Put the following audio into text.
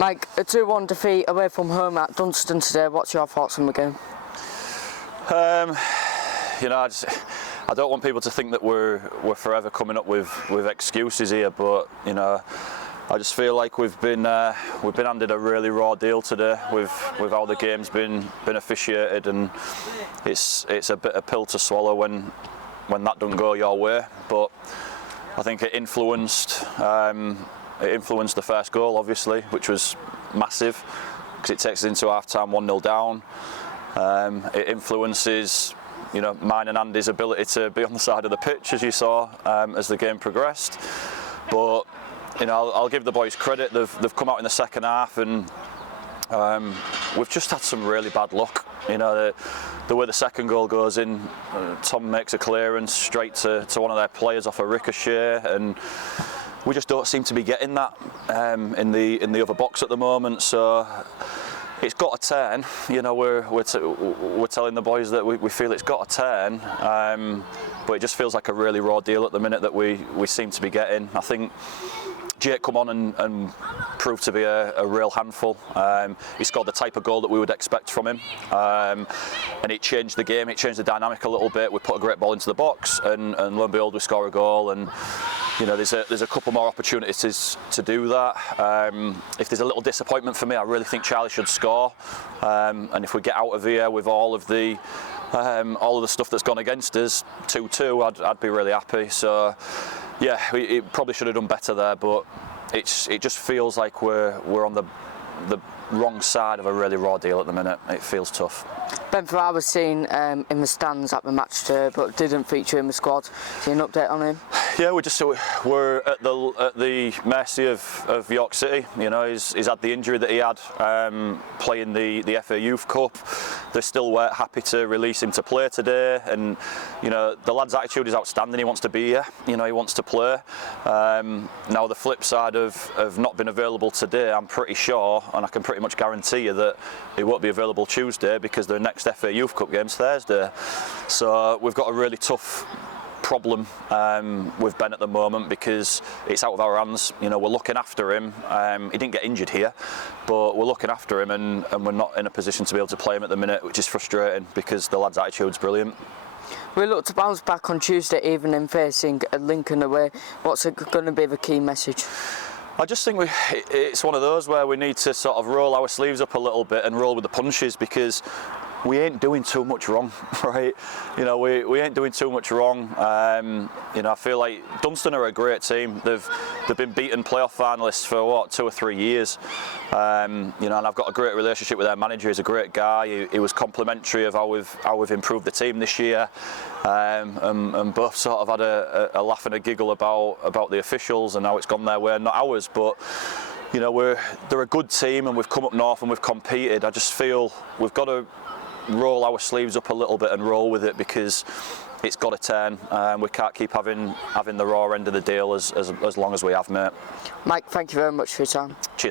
Mike, a 2-1 defeat away from home at Dunston today. What's your thoughts on the game? You know, I don't want people to think that we're forever coming up with excuses here, but you know, I just feel like we've been handed a really raw deal today with how the game's been officiated, and it's a bit of pill to swallow when that doesn't go your way. But I think it influenced the first goal, obviously, which was massive because it takes us into half-time 1-0 down. It influences, you know, mine and Andy's ability to be on the side of the pitch, as you saw, as the game progressed. But you know, I'll give the boys credit. They've come out in the second half, and we've just had some really bad luck. You know, the way the second goal goes in, Tom makes a clearance straight to one of their players off a ricochet, and we just don't seem to be getting that in the other box at the moment. So it's got to turn. You know, we're telling the boys that we feel it's got to turn, but it just feels like a really raw deal at the minute that we seem to be getting. I think Jake come on and proved to be a real handful. He scored the type of goal that we would expect from him, and it changed the game. It changed the dynamic a little bit. We put a great ball into the box, and lo and behold, we score a goal. And you know, there's a couple more opportunities to do that. If there's a little disappointment for me, I really think Charlie should score. And if we get out of here with all of the stuff that's gone against us, 2-2, I'd be really happy. So yeah, it probably should have done better there, but it just feels like we're on the wrong side of a really raw deal at the minute. It feels tough. Ben Farrar was seen in the stands at the match today, but didn't feature in the squad. Is there an update on him? Yeah, we're at the mercy of York City. You know, he's had the injury that he had playing the FA Youth Cup. They still weren't happy to release him to play today, and you know, the lad's attitude is outstanding. He wants to be here. You know, he wants to play. Now the flip side of not being available today, I'm pretty sure, and I can pretty much guarantee you that he won't be available Tuesday because the next FA Youth Cup game's Thursday. So we've got a really tough problem with Ben at the moment because it's out of our hands. You know, we're looking after him. He didn't get injured here, but we're looking after him, and we're not in a position to be able to play him at the minute, which is frustrating because the lad's attitude's brilliant. We look to bounce back on Tuesday evening facing Lincoln away. What's going to be the key message? I just think it's one of those where we need to sort of roll our sleeves up a little bit and roll with the punches, because we ain't doing too much wrong, right? You know, we ain't doing too much wrong. You know, I feel like Dunston are a great team. They've been beaten playoff finalists for what, 2 or 3 years. You know, and I've got a great relationship with their manager. He's a great guy. He was complimentary of how we've improved the team this year, and both sort of had a laugh and a giggle about the officials and how it's gone their way and not ours. But you know, they're a good team, and we've come up north and we've competed. I just feel we've got to roll our sleeves up a little bit and roll with it, because it's got to turn. We can't keep having the raw end of the deal as long as we have, mate. Mike, thank you very much for your time. Cheers.